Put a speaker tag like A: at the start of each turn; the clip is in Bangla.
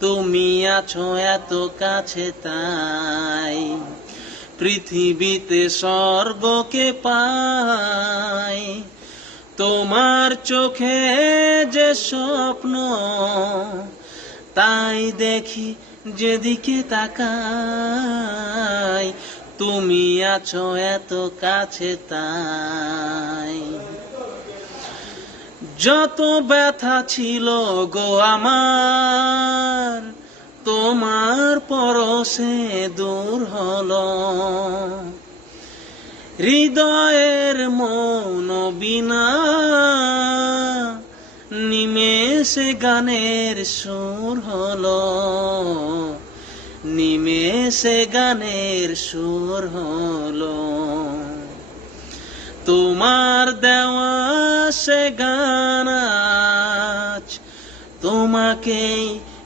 A: তুমি আছো এত কাছে তাই। পৃথিবীতে স্বর্গকে পাই। তোমার চোখে যে স্বপ্ন, তাই দেখি যেদিকে তাকাই। তুমি আছো এত কাছে তাই। যত ব্যথা ছিল গো আমার পরশে দূর হল। হৃদয়ের মন বিনা নিমেষে গানের সুর হল। নিমেষে গানের সুর হল। তোমার দেওয়া সে গান আজ